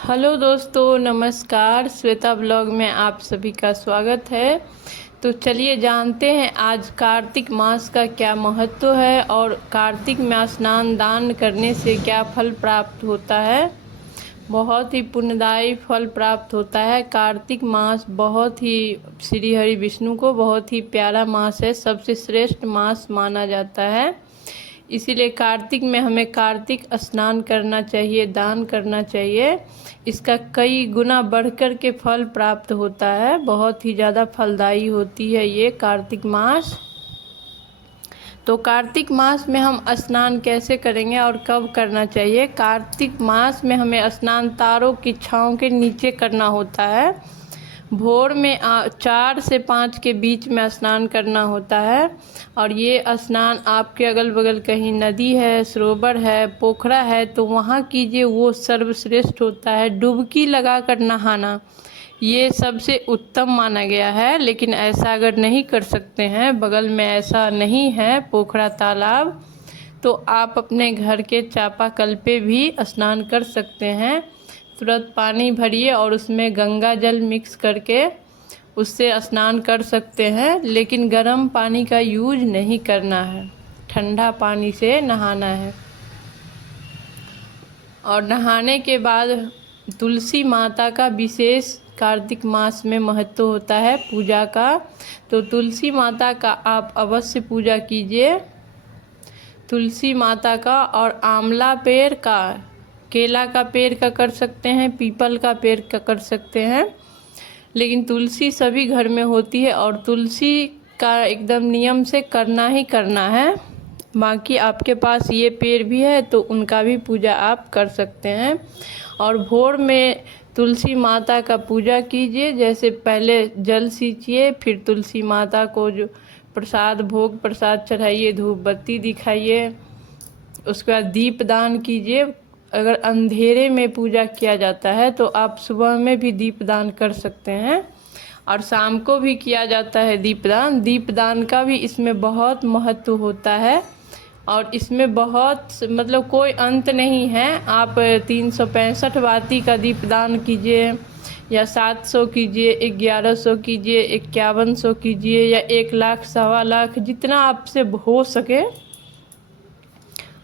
Hello दोस्तों, नमस्कार। Shweta blog में आप सभी का स्वागत है। तो चलिए जानते हैं आज कार्तिक मास का क्या महत्व है और कार्तिक में स्नान दान करने से क्या फल प्राप्त होता है। बहुत ही पुण्यदायी फल प्राप्त होता है। कार्तिक मास बहुत ही श्री हरि विष्णु को बहुत ही प्यारा मास है, सबसे श्रेष्ठ मास माना जाता है। इसीलिए कार्तिक में हमें कार्तिक स्नान करना चाहिए, दान करना चाहिए। इसका कई गुना बढ़कर के फल प्राप्त होता है। बहुत ही ज़्यादा फलदायी होती है ये कार्तिक मास। तो कार्तिक मास में हम स्नान कैसे करेंगे और कब करना चाहिए। कार्तिक मास में हमें स्नान तारों की छांव के नीचे करना होता है। भोर में 4 से 5 के बीच में स्नान करना होता है। और ये स्नान आपके अगल बगल कहीं नदी है, सरोवर है, पोखरा है तो वहाँ कीजिए, वो सर्वश्रेष्ठ होता है। डुबकी लगा कर नहाना ये सबसे उत्तम माना गया है। लेकिन ऐसा अगर नहीं कर सकते हैं, बगल में ऐसा नहीं है पोखरा तालाब, तो आप अपने घर के चापाकल पे भी स्नान कर सकते हैं। तुरंत पानी भरिए और उसमें गंगा जल मिक्स करके उससे स्नान कर सकते हैं। लेकिन गर्म पानी का यूज नहीं करना है, ठंडा पानी से नहाना है। और नहाने के बाद तुलसी माता का विशेष कार्तिक मास में महत्व होता है पूजा का। तो तुलसी माता का आप अवश्य पूजा कीजिए। तुलसी माता का और आंवला पेड़ का, केला का पेड़ का कर सकते हैं, पीपल का पेड़ का कर सकते हैं। लेकिन तुलसी सभी घर में होती है और तुलसी का एकदम नियम से करना ही करना है। बाकी आपके पास ये पेड़ भी है तो उनका भी पूजा आप कर सकते हैं। और भोर में तुलसी माता का पूजा कीजिए। जैसे पहले जल सींचिए, फिर तुलसी माता को जो प्रसाद, भोग प्रसाद चढ़ाइए, धूप बत्ती दिखाइए। उसके बाद दीप दान कीजिए। अगर अंधेरे में पूजा किया जाता है तो आप सुबह में भी दीप दान कर सकते हैं और शाम को भी किया जाता है दीपदान। दीपदान का भी इसमें बहुत महत्व होता है और इसमें बहुत मतलब कोई अंत नहीं है। आप 365 बाती का दीपदान कीजिए या 700 कीजिए, 1100 कीजिए, 5100 कीजिए या 1 लाख, 1.25 लाख, जितना आपसे हो सके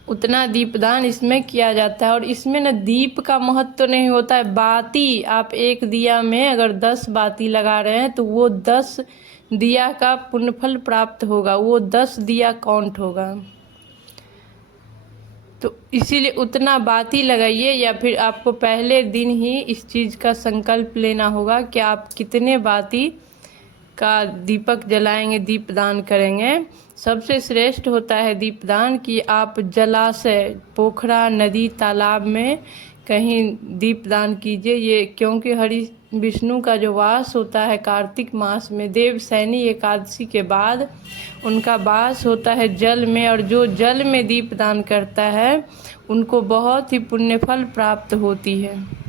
उतना दीपदान इसमें किया जाता है। और इसमें ना दीप का महत्व तो नहीं होता है, बाती। आप एक दिया में अगर 10 बाती लगा रहे हैं तो वो 10 दिया का पुण्यफल प्राप्त होगा, वो 10 दिया काउंट होगा। तो इसीलिए उतना बाती लगाइए। या फिर आपको पहले दिन ही इस चीज़ का संकल्प लेना होगा कि आप कितने बाती का दीपक जलाएंगे, दीपदान करेंगे। सबसे श्रेष्ठ होता है दीपदान कि आप जलाशय, पोखरा, नदी, तालाब में कहीं दीपदान कीजिए। ये क्योंकि हरि विष्णु का जो वास होता है कार्तिक मास में, देवसैनी एकादशी के बाद उनका वास होता है जल में। और जो जल में दीपदान करता है उनको बहुत ही पुण्यफल प्राप्त होती है।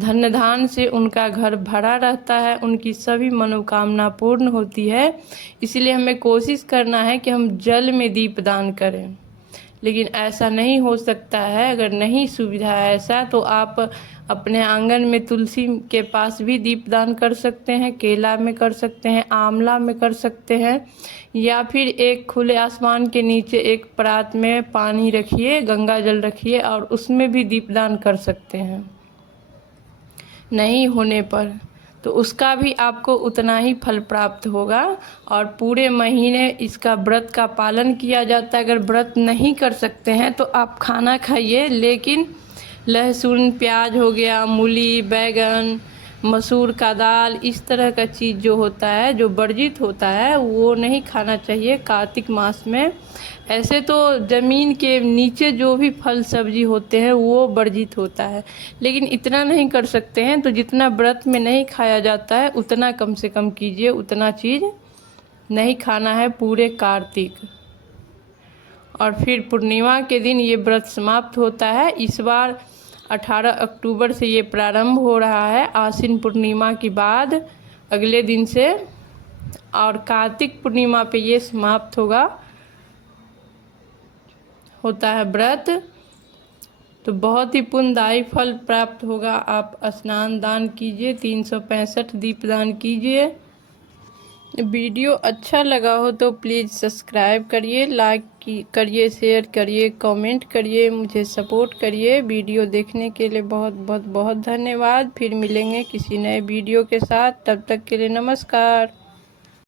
धन्य धान से उनका घर भरा रहता है, उनकी सभी मनोकामना पूर्ण होती है। इसलिए हमें कोशिश करना है कि हम जल में दीपदान करें। लेकिन ऐसा नहीं हो सकता है, अगर नहीं सुविधा है ऐसा, तो आप अपने आंगन में तुलसी के पास भी दीपदान कर सकते हैं, केला में कर सकते हैं, आंवला में कर सकते हैं। या फिर एक खुले आसमान के नीचे एक परात में पानी रखिए, गंगा जल रखिए और उसमें भी दीपदान कर सकते हैं। नहीं होने पर तो उसका भी आपको उतना ही फल प्राप्त होगा। और पूरे महीने इसका व्रत का पालन किया जाता है। अगर व्रत नहीं कर सकते हैं तो आप खाना खाइए, लेकिन लहसुन, प्याज हो गया, मूली, बैगन, मसूर का दाल, इस तरह का चीज़ जो होता है, जो वर्जित होता है, वो नहीं खाना चाहिए कार्तिक मास में। ऐसे तो ज़मीन के नीचे जो भी फल सब्जी होते हैं वो वर्जित होता है, लेकिन इतना नहीं कर सकते हैं। तो जितना व्रत में नहीं खाया जाता है उतना कम से कम कीजिए, उतना चीज़ नहीं खाना है पूरे कार्तिक। और फिर पूर्णिमा के दिन ये व्रत समाप्त होता है। इस बार 18 अक्टूबर से ये प्रारंभ हो रहा है, आश्विन पूर्णिमा के बाद अगले दिन से, और कार्तिक पूर्णिमा पे ये समाप्त होता है व्रत। तो बहुत ही पुण्यदायी फल प्राप्त होगा। आप स्नान दान कीजिए, 365 दीपदान कीजिए। वीडियो अच्छा लगा हो तो प्लीज़ सब्सक्राइब करिए, लाइक करिए, शेयर करिए, कमेंट करिए, मुझे सपोर्ट करिए। वीडियो देखने के लिए बहुत बहुत बहुत धन्यवाद। फिर मिलेंगे किसी नए वीडियो के साथ, तब तक के लिए नमस्कार।